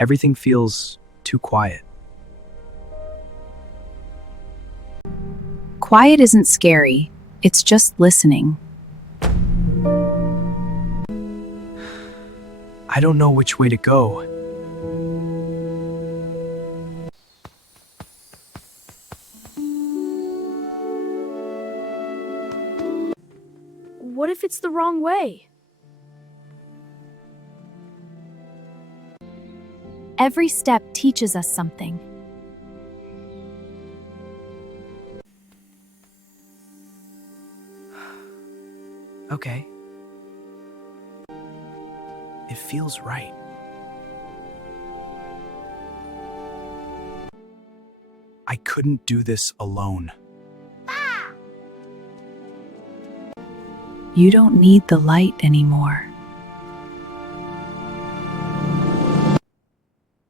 Everything feels too quiet. Quiet isn't scary, it's just listening. I don't know which way to go. What if it's the wrong way? Every step teaches us something. Okay. It feels right. I couldn't do this alone. You don't need the light anymore.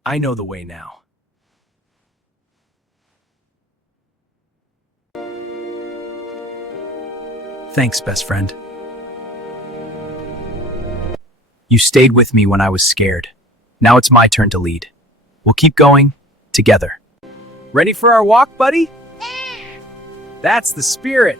I know the way now. Thanks, best friend. You stayed with me when I was scared. Now it's my turn to lead. We'll keep going together. Ready for our walk, buddy? That's the spirit.